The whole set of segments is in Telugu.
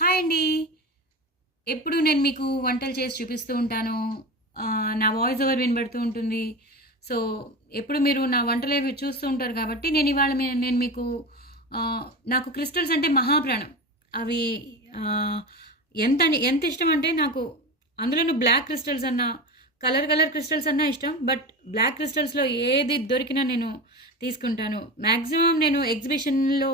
హాయ్ అండి. ఎప్పుడు నేను మీకు వంటలు చేసి చూపిస్తూ ఉంటాను. నా వాయిస్ ఓవర్ వినబడుతూ ఉంటుంది. సో, ఎప్పుడు మీరు నా వంటలవి చూస్తూ ఉంటారు కాబట్టి నేను మీకు నాకు క్రిస్టల్స్ అంటే మహాప్రాణం. అవి ఆహ్, ఎంత ఇష్టం అంటే నాకు అందులోనూ బ్లాక్ క్రిస్టల్స్ అన్నా, కలర్ క్రిస్టల్స్ అన్నా ఇష్టం. బట్ బ్లాక్ క్రిస్టల్స్‌లో ఏది దొరికినా నేను తీసుకుంటాను. మాక్సిమం నేను ఎగ్జిబిషన్‌లో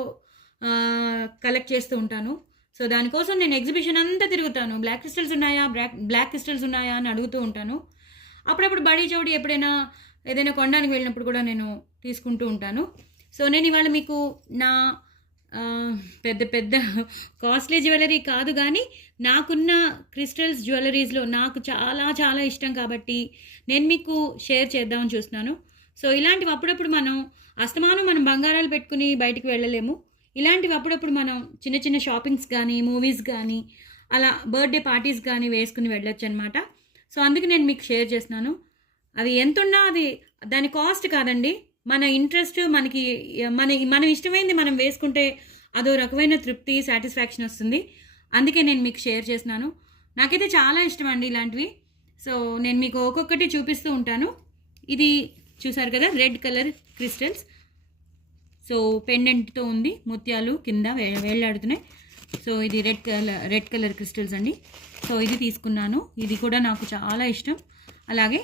కలెక్ట్ చేస్తూ ఉంటాను. సో దానికోసం నేను ఎగ్జిబిషన్ అంతా తిరుగుతాను. బ్లాక్ క్రిస్టల్స్ ఉన్నాయా, బ్లాక్ క్రిస్టల్స్ ఉన్నాయా అని అడుగుతూ ఉంటాను. అప్పుడప్పుడు బడి చౌడి ఎప్పుడైనా ఏదైనా కొనడానికి వెళ్ళినప్పుడు కూడా నేను తీసుకుంటూ ఉంటాను. సో నేను ఇవాళ మీకు నా పెద్ద పెద్ద కాస్ట్లీ జ్యువెలరీ కాదు కానీ నాకున్న క్రిస్టల్స్ జ్యువెలరీస్లో నాకు చాలా చాలా ఇష్టం కాబట్టి నేను మీకు షేర్ చేద్దామని చూస్తున్నాను. సో ఇలాంటివి అప్పుడప్పుడు మనం బంగారాలు పెట్టుకుని బయటికి వెళ్ళలేము. ఇలాంటివి అప్పుడప్పుడు మనం చిన్న చిన్న షాపింగ్స్ కానీ, మూవీస్ కానీ, అలా బర్త్డే పార్టీస్ కానీ వేసుకుని వెళ్ళొచ్చు అనమాట. సో అందుకే నేను మీకు షేర్ చేస్తున్నాను. అది ఎంతున్నా అది దాని కాస్ట్ కాదండి. మన ఇంట్రెస్ట్ మనం ఇష్టమైంది మనం వేసుకుంటే అదో రకమైన తృప్తి, సాటిస్ఫాక్షన్ వస్తుంది. అందుకే నేను మీకు షేర్ చేస్తున్నాను. నాకైతే చాలా ఇష్టం అండి ఇలాంటివి. సో నేను మీకు ఒక్కొక్కటి చూపిస్తూ ఉంటాను. ఇది చూసారు కదా, రెడ్ కలర్ క్రిస్టల్స్. సో పెండెంట్తో ఉంది, ముత్యాలు కింద వేలాడుతున్నాయి. సో ఇది రెడ్ కలర్ క్రిస్టల్స్ అండి. సో ఇది తీసుకున్నాను. ఇది కూడా నాకు చాలా ఇష్టం. అలాగే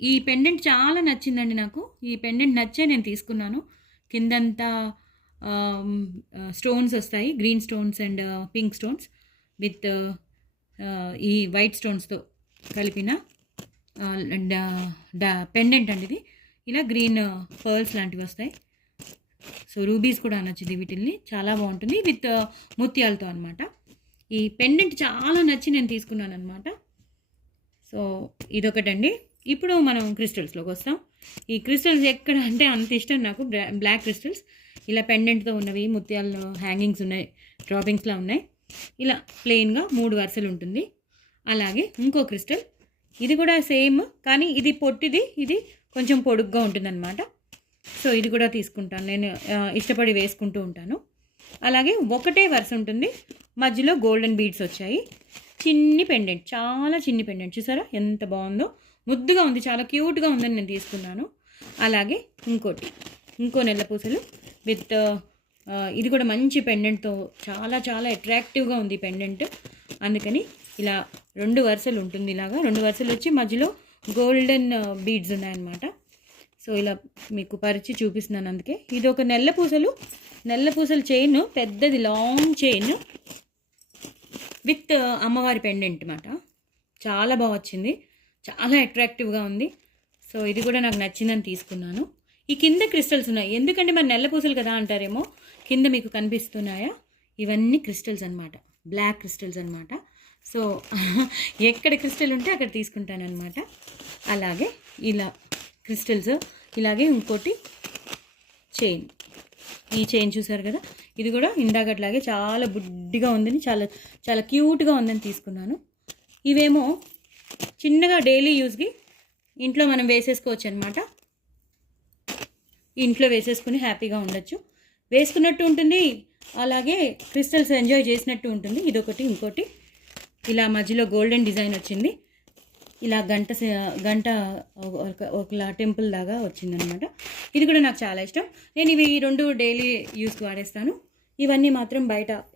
ఈ పెండెంట్ చాలా నచ్చిందండి నాకు. ఈ పెండెంట్ నచ్చే నేను తీసుకున్నాను. కిందంతా స్టోన్స్ వస్తాయి, green stones and pink stones with ఈ వైట్ స్టోన్స్తో కలిపిన పెండెంట్ అండి ఇది. ఇలా గ్రీన్ పర్ల్స్ లాంటివి వస్తాయి. సో రూబీస్ కూడా అనొచ్చింది వీటిల్ని. చాలా బాగుంటుంది విత్ ముత్యాలతో అనమాట. ఈ పెండెంట్ చాలా నచ్చి నేను తీసుకున్నాను అనమాట. సో ఇదొకటండి. ఇప్పుడు మనం క్రిస్టల్స్లోకి వస్తాం. ఈ క్రిస్టల్స్ ఎక్కడ అంటే అంత ఇష్టం నాకు, బ్లాక్ క్రిస్టల్స్. ఇలా పెండెంట్తో ఉన్నవి, ముత్యాల హ్యాంగింగ్స్ ఉన్నాయి, డ్రాపింగ్స్లా ఉన్నాయి. ఇలా ప్లెయిన్గా 3 వరుసలు ఉంటుంది. అలాగే ఇంకో క్రిస్టల్, ఇది కూడా సేమ్ కానీ ఇది పొట్టిది, ఇది కొంచెం పొడుగ్గా ఉంటుందన్నమాట. సో ఇది కూడా తీసుకుంటాను, నేను ఇష్టపడి వేసుకుంటూ ఉంటాను. అలాగే ఒకటే వరుస ఉంటుంది, మధ్యలో గోల్డెన్ బీడ్స్ వచ్చాయి. చిన్ని పెండెంట్, చాలా చిన్ని పెండెంట్. చూసారా ఎంత బాగుందో, ముద్దుగా ఉంది, చాలా క్యూట్గా ఉందని నేను తీసుకున్నాను. అలాగే ఇంకో నెల్ల పూసలు విత్ ఇది కూడా మంచి పెండెంట్తో చాలా చాలా అట్రాక్టివ్గా ఉంది పెండెంట్. అందుకని ఇలా 2 వరుసలు ఉంటుంది. ఇలాగా 2 వరుసలు వచ్చి మధ్యలో గోల్డెన్ బీడ్స్ ఉన్నాయన్నమాట. సో ఇలా మీకు పరిచి చూపిస్తున్నాను. అందుకే ఇది ఒక నెల్ల పూసలు చైన్, పెద్దది లాంగ్ చైన్ విత్ అమ్మవారి పెండెంట్ అన్నమాట. చాలా బాగా వచ్చింది, చాలా అట్రాక్టివ్గా ఉంది. సో ఇది కూడా నాకు నచ్చిందని తీసుకున్నాను. ఈ కింద క్రిస్టల్స్ ఉన్నాయి, ఎందుకంటే మరి నెల్ల పూసలు కదా అంటారేమో. కింద మీకు కనిపిస్తున్నాయా, ఇవన్నీ క్రిస్టల్స్ అనమాట, బ్లాక్ క్రిస్టల్స్ అనమాట. సో ఎక్కడ క్రిస్టల్ ఉంటే అక్కడ తీసుకుంటానమాట. అలాగే ఇలా క్రిస్టల్స్, ఇలాగే ఇంకోటి చైన్. ఈ చైన్ చూసారు కదా, ఇది కూడా ఇందాకట్లాగే చాలా బుడ్డిగా ఉందని, చాలా చాలా క్యూట్గా ఉందని తీసుకున్నాను. ఇవేమో చిన్నగా డైలీ యూస్కి ఇంట్లో మనం వేసేసుకోవచ్చు అనమాట. ఇంట్లో వేసేసుకుని హ్యాపీగా ఉండొచ్చు, వేసుకున్నట్టు ఉంటుంది, అలాగే క్రిస్టల్స్ ఎంజాయ్ చేసినట్టు ఉంటుంది. ఇదొకటి. ఇంకోటి ఇలా మధ్యలో గోల్డెన్ డిజైన్ వచ్చింది, ఇలా గంట ఒక టెంపుల్ లాగా వచ్చిందనమాట. ఇది కూడా నాకు చాలా ఇష్టం. నేను ఇవి 2 డైలీ యూస్కి వాడేస్తాను. ఇవన్నీ మాత్రం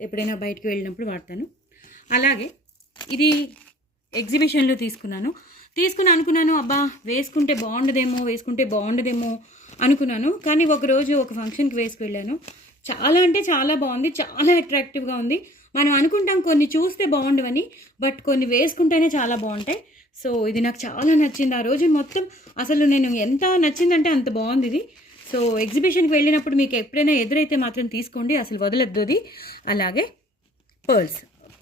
ఎప్పుడైనా బయటకు వెళ్ళినప్పుడు వాడతాను. అలాగే ఇది ఎగ్జిబిషన్లో తీసుకుని అనుకున్నాను, అబ్బా వేసుకుంటే బాగుండదేమో అనుకున్నాను. కానీ ఒకరోజు ఒక ఫంక్షన్కి వేసుకువెళ్ళాను. చాలా అంటే చాలా బాగుంది, చాలా అట్రాక్టివ్గా ఉంది. మనం అనుకుంటాం కొన్ని చూస్తే బాగుండవని, బట్ కొన్ని వేసుకుంటేనే చాలా బాగుంటాయి. సో ఇది నాకు చాలా నచ్చింది. ఆ రోజు మొత్తం అసలు నేను ఎంత నచ్చిందంటే అంత బాగుంది ఇది. సో ఎగ్జిబిషన్కి వెళ్ళినప్పుడు మీకు ఎప్పుడైనా ఎదురైతే మాత్రం తీసుకోండి, అసలు వదలొద్దు అది. అలాగే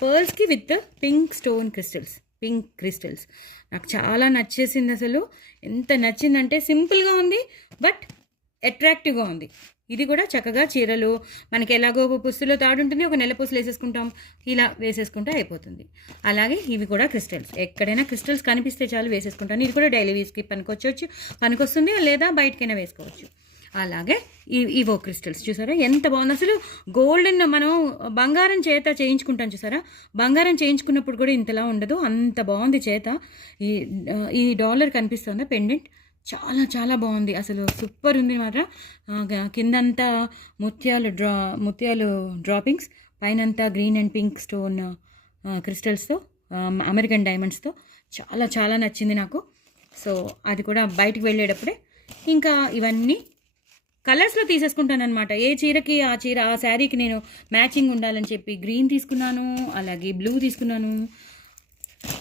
పర్ల్స్కి విత్ పింక్ క్రిస్టల్స్ నాకు చాలా నచ్చేసింది. అసలు ఎంత నచ్చిందంటే సింపుల్గా ఉంది బట్ అట్రాక్టివ్గా ఉంది. ఇది కూడా చక్కగా చీరలు, మనకి ఎలాగో పుస్తులో తాడు ఉంటుంది, ఒక నెల పూసలు వేసేసుకుంటాం, ఇలా వేసేసుకుంటే అయిపోతుంది. అలాగే ఇవి కూడా క్రిస్టల్స్, ఎక్కడైనా క్రిస్టల్స్ కనిపిస్తే చాలు వేసేసుకుంటాను. ఇది కూడా డైలీ యూస్కి పనికొస్తుంది, లేదా బయటకైనా వేసుకోవచ్చు. అలాగే ఇవో క్రిస్టల్స్ చూసారా ఎంత బాగుంది. అసలు గోల్డెన్ మనం బంగారం చేత చేయించుకుంటాం చూసారా, బంగారం చేయించుకున్నప్పుడు కూడా ఇంతలా ఉండదు, అంత బాగుంది చేత. ఈ డాలర్ కనిపిస్తుందా పెండెంట్, చాలా చాలా బాగుంది అసలు, సూపర్ ఉంది మాత్రం. కిందంతా ముత్యాలు డ్రాపింగ్స్, పైనంతా గ్రీన్ అండ్ పింక్ స్టోన్ క్రిస్టల్స్తో, అమెరికన్ డైమండ్స్తో చాలా చాలా నచ్చింది నాకు. సో అది కూడా బయటికి వెళ్ళేటప్పుడే ఇంకా ఇవన్నీ కలర్స్లో తీసేసుకుంటాను అనమాట. ఏ చీరకి ఆ శారీకి నేను మ్యాచింగ్ ఉండాలని చెప్పి గ్రీన్ తీసుకున్నాను, అలాగే బ్లూ తీసుకున్నాను.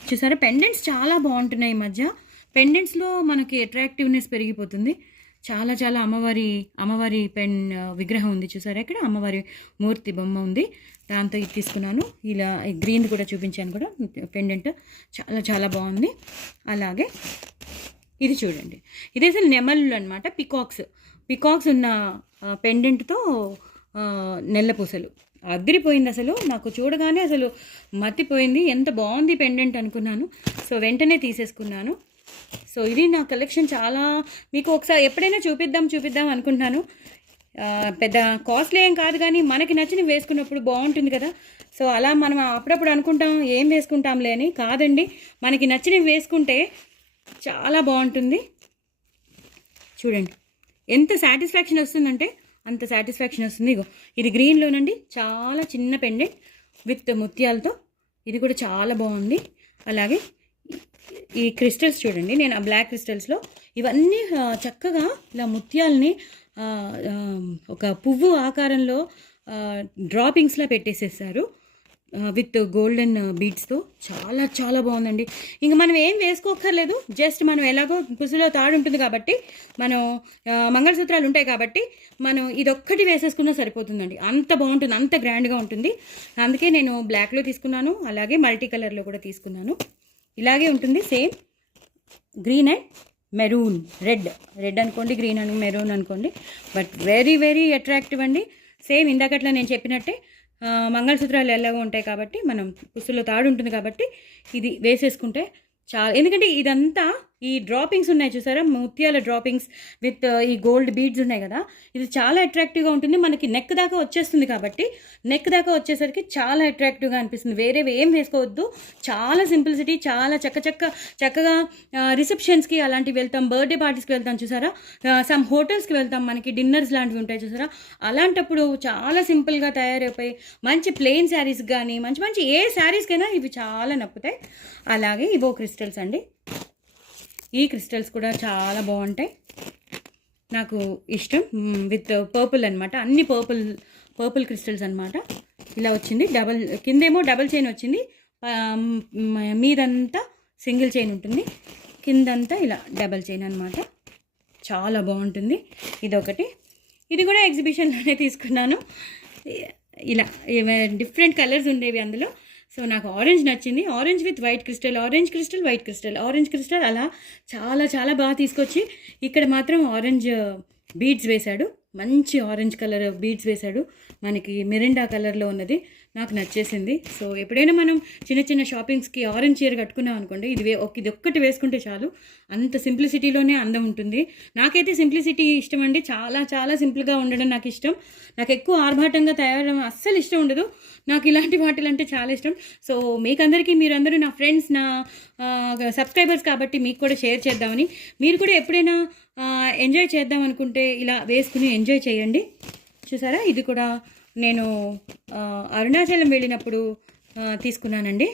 చూసారా పెండెంట్స్ చాలా బాగుంటున్నాయి ఈ మధ్య. పెండెంట్స్లో మనకి అట్రాక్టివ్నెస్ పెరిగిపోతుంది. చాలా చాలా అమ్మవారి విగ్రహం ఉంది చూసారా, ఇక్కడ అమ్మవారి మూర్తి బొమ్మ ఉంది, దాంతో ఇది తీసుకున్నాను. ఇలా గ్రీన్ కూడా చూపించాను కూడా పెండెంట్, చాలా చాలా బాగుంది. అలాగే ఇది చూడండి, ఇది అసలు నెమళ్ళు అనమాట, పికాక్స్ ఉన్న పెండెంట్తో నెల్లపూసలు అదిరిపోయింది అసలు. నాకు చూడగానే అసలు మతిపోయింది, ఎంత బాగుంది పెండెంట్ అనుకున్నాను. సో వెంటనే తీసేసుకున్నాను. సో ఇది నా కలెక్షన్. చాలా మీకు ఒకసారి ఎప్పుడైనా చూపిద్దాం అనుకుంటున్నాను. పెద్ద కాస్ట్లీ ఏం కాదు, కానీ మనకి నచ్చినవి వేసుకున్నప్పుడు బాగుంటుంది కదా. సో అలా మనం అప్పుడప్పుడు అనుకుంటాం ఏం వేసుకుంటాంలే అని, కాదండి, మనకి నచ్చినవి వేసుకుంటే చాలా బాగుంటుంది. చూడండి ఎంత సాటిస్ఫాక్షన్ వస్తుందంటే అంత సాటిస్ఫాక్షన్ వస్తుంది. ఇగో ఇది గ్రీన్లోనండి, చాలా చిన్న పెండెంట్ విత్ ముత్యాలతో, ఇది కూడా చాలా బాగుంది. అలాగే ఈ క్రిస్టల్స్ చూడండి, నేను ఆ బ్లాక్ క్రిస్టల్స్లో ఇవన్నీ చక్కగా ఇలా ముత్యాలని ఒక పువ్వు ఆకారంలో డ్రాపింగ్స్లా పెట్టేసేసారు విత్ గోల్డెన్ బీడ్స్తో, చాలా చాలా బాగుందండి. ఇంకా మనం ఏం వేసుకోక్కర్లేదు, జస్ట్ మనం ఎలాగో పుసులో తాడు ఉంటుంది కాబట్టి, మనం మంగళసూత్రాలు ఉంటాయి కాబట్టి మనం ఇదొక్కటి వేసేసుకున్నా సరిపోతుందండి. అంత బాగుంటుంది, అంత గ్రాండ్గా ఉంటుంది. అందుకే నేను బ్లాక్లో తీసుకున్నాను, అలాగే మల్టీ కలర్లో కూడా తీసుకున్నాను. ఇలాగే ఉంటుంది same, green and maroon, red అనుకోండి, గ్రీన్ అని మెరూన్ అనుకోండి, బట్ వెరీ వెరీ అట్రాక్టివ్ అండి. సేమ్ ఇందాకట్లా నేను చెప్పినట్టే మంగళసూత్రాలు ఎలాగో ఉంటాయి కాబట్టి, మనం పుస్తులో తాడు ఉంటుంది కాబట్టి ఇది వేసేసుకుంటే చాలా, ఎందుకంటే ఇదంతా ఈ డ్రాపింగ్స్ ఉన్నాయి చూసారా, ముత్యాల డ్రాపింగ్స్ విత్ ఈ గోల్డ్ బీడ్స్ ఉన్నాయి కదా, ఇది చాలా అట్రాక్టివ్గా ఉంటుంది. మనకి నెక్ దాకా వచ్చేస్తుంది కాబట్టి, నెక్ దాకా వచ్చేసరికి చాలా అట్రాక్టివ్గా అనిపిస్తుంది. వేరే ఏం వేసుకోవద్దు, చాలా సింప్లిసిటీ, చాలా చక్కగా రిసెప్షన్స్కి అలాంటివి వెళ్తాం, బర్త్డే పార్టీస్కి వెళ్తాం చూసారా, సమ్ హోటల్స్కి వెళ్తాం, మనకి డిన్నర్స్ లాంటివి ఉంటాయి చూసారా, అలాంటప్పుడు చాలా సింపుల్గా తయారైపోయి మంచి ప్లెయిన్ శారీస్ కానీ మంచి ఏ శారీస్కైనా ఇవి చాలా నప్పుతాయి. అలాగే ఇవో క్రిస్టల్స్ అండి, ఈ క్రిస్టల్స్ కూడా చాలా బాగుంటాయి, నాకు ఇష్టం. విత్ పర్పుల్ అనమాట, అన్ని పర్పుల్ క్రిస్టల్స్ అనమాట. ఇలా వచ్చింది, కిందేమో డబల్ చైన్ వచ్చింది, మీదంతా సింగిల్ చైన్ ఉంటుంది, కిందంతా ఇలా డబల్ చైన్ అనమాట, చాలా బాగుంటుంది. ఇదొకటి, ఇది కూడా ఎగ్జిబిషన్లోనే తీసుకున్నాను. ఇలా డిఫరెంట్ కలర్స్ ఉండేవి అందులో. సో నాకు ఆరెంజ్ నచ్చింది, orange with white crystal, orange crystal అలా చాలా చాలా బాగా తీసుకొచ్చి ఇక్కడ మాత్రం ఆరెంజ్ బీడ్స్ వేశాడు, మంచి ఆరెంజ్ కలర్ బీడ్స్ వేశాడు, మనకి మిరిండా కలర్లో ఉన్నది, నాకు నచ్చేసింది. సో ఎప్పుడైనా మనం చిన్న షాపింగ్స్కి ఆరెంజ్ చీర కట్టుకున్నాం అనుకోండి, ఇది ఒక్కటి వేసుకుంటే చాలు, అంత సింప్లిసిటీలోనే అందం ఉంటుంది. నాకైతే సింప్లిసిటీ ఇష్టం అండి, చాలా చాలా సింపుల్గా ఉండడం నాకు ఇష్టం. నాకు ఎక్కువ ఆర్భాటంగా తయారవడం అస్సలు ఇష్టం ఉండదు, నాకు ఇలాంటి వాటిలు అంటే చాలా ఇష్టం. సో మీకందరికీ, మీరందరూ నా ఫ్రెండ్స్, నా సబ్స్క్రైబర్స్ కాబట్టి మీకు కూడా షేర్ చేద్దామని, మీరు కూడా ఎప్పుడైనా ఎంజాయ్ చేద్దాం అనుకుంటే ఇలా వేసుకుని ఎంజాయ్ చేయండి. చూసారా, ఇది కూడా నేను అరుణాచలం వెళ్ళినప్పుడు తీసుకున్నానండి,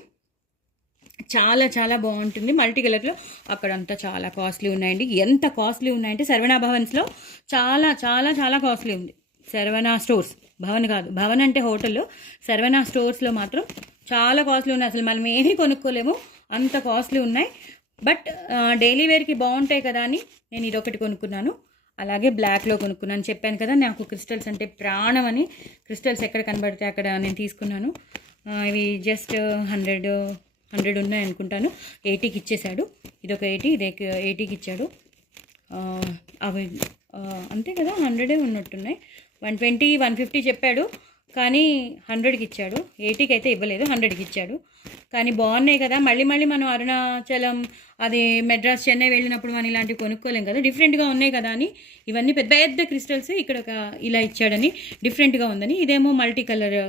చాలా చాలా బాగుంటుంది, మల్టీ కలర్లో. అక్కడంతా చాలా కాస్ట్లీ ఉన్నాయండి, ఎంత కాస్ట్లీ ఉన్నాయంటే శరవణ భవన్స్లో చాలా చాలా చాలా కాస్ట్లీ ఉంది. శరవణ స్టోర్స్, భవన్ కాదు, భవన్ అంటే హోటల్లో, శరవణ స్టోర్స్లో మాత్రం చాలా కాస్ట్లీ ఉన్నాయి, అసలు మనం ఏమీ కొనుక్కోలేము, అంత కాస్ట్లీ ఉన్నాయి. బట్ డైలీ వేర్కి బాగుంటాయి కదా అని నేను ఇదొకటి కొనుక్కున్నాను. అలాగే బ్లాక్లో కొనుక్కున్నాను, చెప్పాను కదా నాకు క్రిస్టల్స్ అంటే ప్రాణం అని, క్రిస్టల్స్ ఎక్కడ కనబడితే అక్కడ నేను తీసుకున్నాను. ఇవి జస్ట్ 100 ఉన్నాయి అనుకుంటాను, 80కి ఇచ్చేసాడు. ఇదొక 80, ఇది 80కి ఇచ్చాడు. అవి అంతే కదా, 100 ఉన్నట్టున్నాయి. 120, 150 చెప్పాడు. కానీ 100కి ఇచ్చాడు. 80కి అయితే ఇవ్వలేదు, 100కి ఇచ్చాడు. కానీ బాగున్నాయి కదా, మళ్ళీ మళ్ళీ మనం అరుణాచలం అది మెడ్రాస్ చెన్నై వెళ్ళినప్పుడు మనం ఇలాంటివి కొనుక్కోలేం కదా, డిఫరెంట్గా ఉన్నాయి కదా అని ఇవన్నీ పెద్ద పెద్ద క్రిస్టల్స్ ఇక్కడ ఒక ఇలా ఇచ్చాడని, డిఫరెంట్గా ఉందని. ఇదేమో మల్టీ కలర్,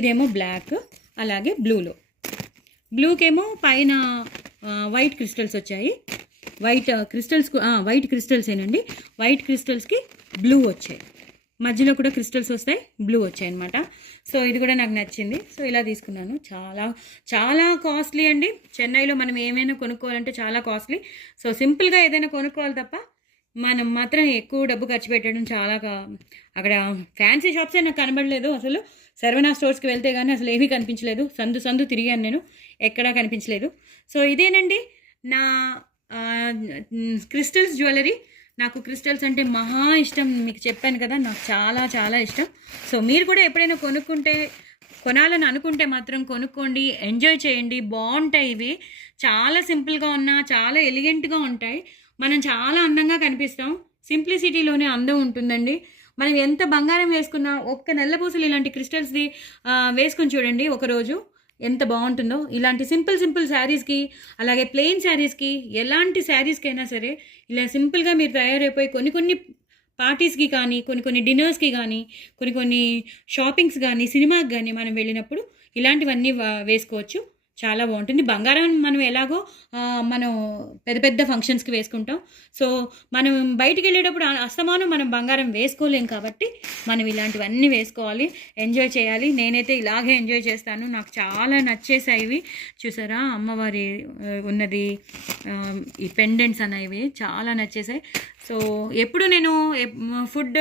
ఇదేమో బ్లాక్, అలాగే బ్లూకేమో పైన వైట్ క్రిస్టల్స్ వచ్చాయి. వైట్ క్రిస్టల్సేనండి. వైట్ క్రిస్టల్స్కి బ్లూ వచ్చాయి, మధ్యలో కూడా క్రిస్టల్స్ వస్తాయి, బ్లూ వచ్చాయి అనమాట. సో ఇది కూడా నాకు నచ్చింది. సో ఇలా తీసుకున్నాను. చాలా చాలా కాస్ట్లీ అండి. చెన్నైలో మనం ఏమైనా కొనుక్కోవాలంటే చాలా కాస్ట్లీ. సో సింపుల్గా ఏదైనా కొనుక్కోవాలి తప్ప మనం మాత్రం ఎక్కువ డబ్బు ఖర్చు పెట్టడం అక్కడ ఫ్యాన్సీ షాప్సే నాకు కనబడలేదు. అసలు సర్వనా స్టోర్స్కి వెళ్తే కానీ అసలు ఏమీ కనిపించలేదు. సందు తిరిగాను నేను, ఎక్కడా కనిపించలేదు. సో ఇదేనండి నా క్రిస్టల్స్ జ్యువెలరీ. నాకు క్రిస్టల్స్ అంటే మహా ఇష్టం, మీకు చెప్పాను కదా, నాకు చాలా చాలా ఇష్టం. సో మీరు కూడా ఎప్పుడైనా కొనాలని అనుకుంటే మాత్రం కొనుక్కోండి, ఎంజాయ్ చేయండి. బాగుంటాయి ఇవి. చాలా సింపుల్గా ఉన్నా చాలా ఎలిగెంట్గా ఉంటాయి. మనం చాలా అందంగా కనిపిస్తాం. సింప్లిసిటీలోనే అందం ఉంటుందండి. మనం ఎంత బంగారం వేసుకున్నా ఒక్క నల్లపూసలు ఇలాంటి క్రిస్టల్స్ది వేసుకొని చూడండి ఒకరోజు, ఎంత బాగుంటుందో. ఇలాంటి సింపుల్ శారీస్కి, అలాగే ప్లెయిన్ శారీస్కి, ఎలాంటి శారీస్కి అయినా సరే ఇలా సింపుల్గా మీరు తయారైపోయి కొన్ని పార్టీస్కి కానీ, కొన్ని డిన్నర్స్కి కానీ, కొన్ని షాపింగ్స్ కానీ, సినిమాకి కానీ మనం వెళ్ళినప్పుడు ఇలాంటివన్నీ వేసుకోవచ్చు. చాలా బాగుంటుంది. బంగారం మనం ఎలాగో మనం పెద్ద ఫంక్షన్స్కి వేసుకుంటాం. సో మనం బయటికి వెళ్ళేటప్పుడు అస్తమానం మనం బంగారం వేసుకోలేం కాబట్టి మనం ఇలాంటివన్నీ వేసుకోవాలి, ఎంజాయ్ చేయాలి. నేనైతే ఇలాగే ఎంజాయ్ చేస్తాను. నాకు చాలా నచ్చేసాయి ఇవి. చూసారా, అమ్మవారి ఉన్నది, ఈ పెండెంట్స్ అనేవి చాలా నచ్చేసాయి. సో ఎప్పుడు నేను ఫుడ్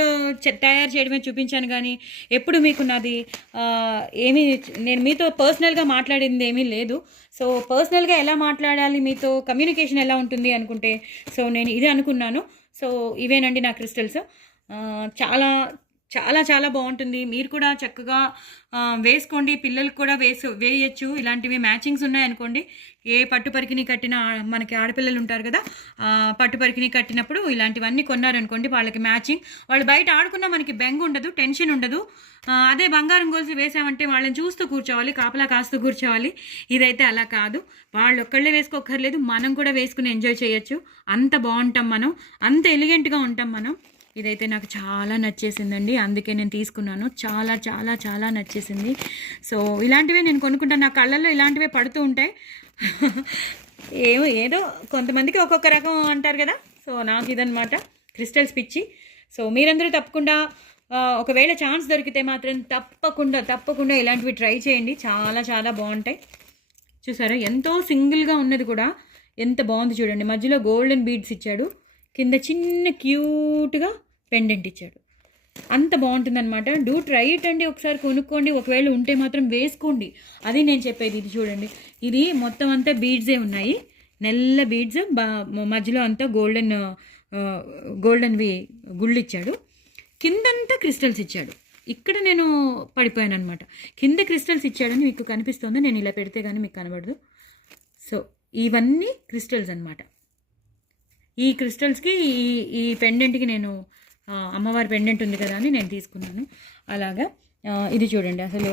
తయారు చేయడమే చూపించాను కానీ ఎప్పుడు మీకు నాది నేను మీతో పర్సనల్గా మాట్లాడింది ఏమీ లేదు. సో పర్సనల్గా ఎలా మాట్లాడాలి, మీతో కమ్యూనికేషన్ ఎలా ఉంటుంది అనుకుంటే సో నేను ఇదే అనుకున్నాను. సో ఇవేనండి నా క్రిస్టల్స్. చాలా చాలా చాలా బాగుంటుంది. మీరు కూడా చక్కగా వేసుకోండి, పిల్లలకు కూడా వేయచ్చు. ఇలాంటివి మ్యాచింగ్స్ ఉన్నాయనుకోండి, ఏ పట్టు పరికిని కట్టిన మనకి ఆడపిల్లలు ఉంటారు కదా, పట్టు పరికిని కట్టినప్పుడు ఇలాంటివన్నీ కొన్నారనుకోండి, వాళ్ళకి మ్యాచింగ్. వాళ్ళు బయట ఆడుకున్నా మనకి బెంగ ఉండదు, టెన్షన్ ఉండదు. అదే బంగారం గొలుసు వేసామంటే వాళ్ళని చూస్తూ కూర్చోవాలి, కాపలా కాస్తూ కూర్చోవాలి. ఇదైతే అలా కాదు, వాళ్ళు ఒక్కళ్ళే వేసుకోక్కర్లేదు, మనం కూడా వేసుకుని ఎంజాయ్ చేయొచ్చు. అంత బాగుంటాం మనం, అంత ఎలిగెంట్గా ఉంటాం మనం. ఇదైతే నాకు చాలా నచ్చేసిందండి, అందుకే నేను తీసుకున్నాను. చాలా చాలా చాలా నచ్చేసింది. సో ఇలాంటివే నేను కొనుక్కుంటాను. నా కళ్ళల్లో ఇలాంటివే పడుతూ ఉంటాయి. ఏదో కొంతమందికి ఒక్కొక్క రకం అంటారు కదా. సో నాకు ఇదనమాట క్రిస్టల్స్ పిచ్చి. సో మీరందరూ తప్పకుండా ఒకవేళ ఛాన్స్ దొరికితే మాత్రం తప్పకుండా ఇలాంటివి ట్రై చేయండి. చాలా చాలా బాగుంటాయి. చూసారా, ఎంతో సింగిల్గా ఉన్నది కూడా ఎంత బాగుంది చూడండి. మధ్యలో గోల్డెన్ బీడ్స్ ఇచ్చాడు, కింద చిన్న క్యూట్గా పెండెంట్ ఇచ్చాడు. అంత బాగుంటుందన్నమాట. డూ ట్రై ఇట్ అండి, ఒకసారి కొనుక్కోండి. ఒకవేళ ఉంటే మాత్రం వేసుకోండి, అది నేను చెప్పేది. ఇది చూడండి, ఇది మొత్తం అంతా బీడ్సే ఉన్నాయి, నల్ల బీడ్స్. మధ్యలో అంతా గోల్డెన్వి గుళ్ళు ఇచ్చాడు, కిందంతా క్రిస్టల్స్ ఇచ్చాడు. ఇక్కడ నేను పడిపోయాను అనమాట. కింద క్రిస్టల్స్ ఇచ్చాడని మీకు కనిపిస్తుంది, నేను ఇలా పెడితే కానీ మీకు కనబడదు. సో ఇవన్నీ క్రిస్టల్స్ అనమాట. ఈ క్రిస్టల్స్కి ఈ పెండెంట్కి నేను అమ్మవారి పెండెంట్ ఉంది కదా అని నేను తీసుకున్నాను. అలాగా ఇది చూడండి, అసలు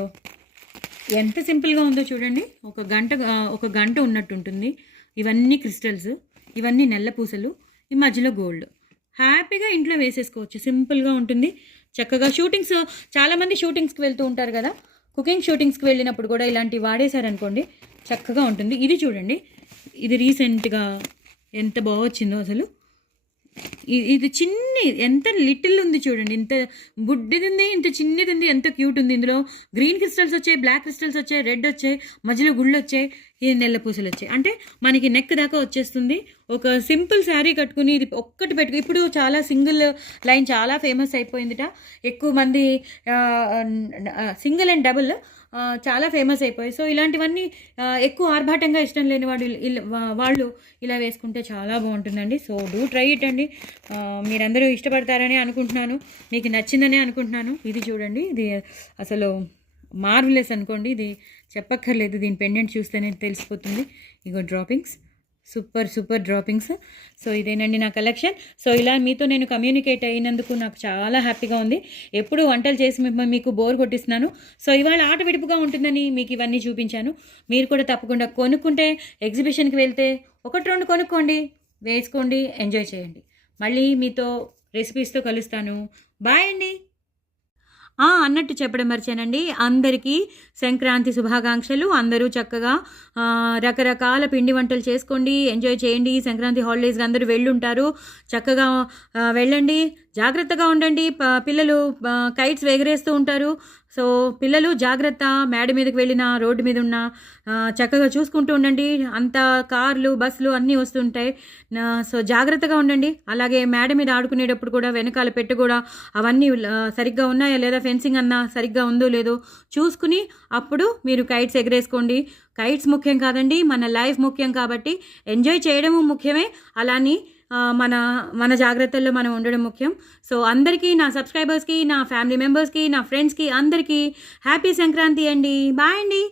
ఎంత సింపుల్గా ఉందో చూడండి. ఒక గంట ఉన్నట్టు ఉంటుంది. ఇవన్నీ క్రిస్టల్స్, ఇవన్నీ నల్ల పూసలు, ఈ మధ్యలో గోల్డ్. హ్యాపీగా ఇంట్లో వేసేసుకోవచ్చు, సింపుల్గా ఉంటుంది. చక్కగా చాలామంది షూటింగ్స్కి వెళ్తూ ఉంటారు కదా, కుకింగ్ షూటింగ్స్కి వెళ్ళినప్పుడు కూడా ఇలాంటివి వాడేశారనుకోండి, చక్కగా ఉంటుంది. ఇది చూడండి, ఇది రీసెంట్గా ఎంత బాగా వచ్చిందో అసలు. ఇది ఎంత లిటిల్ ఉంది చూడండి, ఇంత బుడ్డిది ఉంది, ఇంత చిన్నది ఉంది, ఎంత క్యూట్ ఉంది. ఇందులో గ్రీన్ క్రిస్టల్స్ వచ్చాయి, బ్లాక్ క్రిస్టల్స్ వచ్చాయి, రెడ్ వచ్చాయి, మధ్యలో గుళ్ళు వచ్చాయి, ఇది నెల్ల పూసలు వచ్చాయి. అంటే మనకి నెక్ దాకా వచ్చేస్తుంది. ఒక సింపుల్ శారీ కట్టుకుని ఇది ఒక్కటి పెట్టుకు. ఇప్పుడు చాలా సింగిల్ లైన్ చాలా ఫేమస్ అయిపోయిందిట. ఎక్కువ మంది సింగిల్ అండ్ డబుల్ చాలా ఫేమస్ అయిపోయాయి. సో ఇలాంటివన్నీ ఎక్కువ ఆర్భాటంగా ఇష్టం లేని వాళ్ళు ఇలా వేసుకుంటే చాలా బాగుంటుందండి. సో డూ ట్రై ఇట్ అండి. మీరందరూ ఇష్టపడతారని అనుకుంటున్నాను, మీకు నచ్చిందని అనుకుంటున్నాను. ఇది చూడండి, ఇది అసలు మార్వెలెస్ అనుకోండి, ఇది చెప్పక్కర్లేదు. దీని పెండెంట్ చూస్తేనే తెలిసిపోతుంది. ఇగో droppings super super droppings. So ఇదేనండి నా కలెక్షన్. సో ఇలా మీతో నేను కమ్యూనికేట్ అయినందుకు నాకు చాలా హ్యాపీగా ఉంది. ఎప్పుడు వంటలు చేసి మీకు బోర్ కొట్టిస్తున్నాను. సో ఇవాళ ఆట విడుపుగా ఉంటుందని మీకు ఇవన్నీ చూపించాను. మీరు కూడా తప్పకుండా కొనుక్కుంటే ఎగ్జిబిషన్కి వెళ్తే 1-2 కొనుక్కోండి, వేసుకోండి, ఎంజాయ్ చేయండి. మళ్ళీ మీతో రెసిపీస్తో కలుస్తాను. బాయ్ అండి. అన్నట్టు చెప్పడం మర్చానండి. అందరికీ సంక్రాంతి శుభాకాంక్షలు. అందరూ చక్కగా రకరకాల పిండి వంటలు చేసుకోండి, ఎంజాయ్ చేయండి. సంక్రాంతి హాలిడేస్కి అందరూ వెళ్ళుంటారు. చక్కగా వెళ్ళండి, జాగ్రత్తగా ఉండండి. పిల్లలు కైట్స్ ఎగరేస్తూ ఉంటారు. సో పిల్లలు జాగ్రత్త. మేడ మీదకి వెళ్ళిన, రోడ్డు మీద ఉన్న చక్కగా చూసుకుంటూ ఉండండి. అంత కార్లు, బస్సులు అన్నీ వస్తుంటాయి. సో జాగ్రత్తగా ఉండండి. అలాగే మేడ మీద ఆడుకునేటప్పుడు కూడా వెనకాల పెట్టు కూడా అవన్నీ సరిగ్గా ఉన్నాయా లేదా, ఫెన్సింగ్ అన్నా సరిగ్గా ఉందో లేదో చూసుకుని అప్పుడు మీరు కైట్స్ ఎగరేసుకోండి. కైట్స్ ముఖ్యం కాదండి, మన లైఫ్ ముఖ్యం. కాబట్టి ఎంజాయ్ చేయడము ముఖ్యమే, అలాని మన జాగ్రత్తల్లో మనం ఉండడం ముఖ్యం. సో అందరికీ, నా సబ్స్క్రైబర్స్కి, నా ఫ్యామిలీ మెంబర్స్కి, నా ఫ్రెండ్స్కి అందరికీ హ్యాపీ సంక్రాంతి అండి. బాయ్ అండి.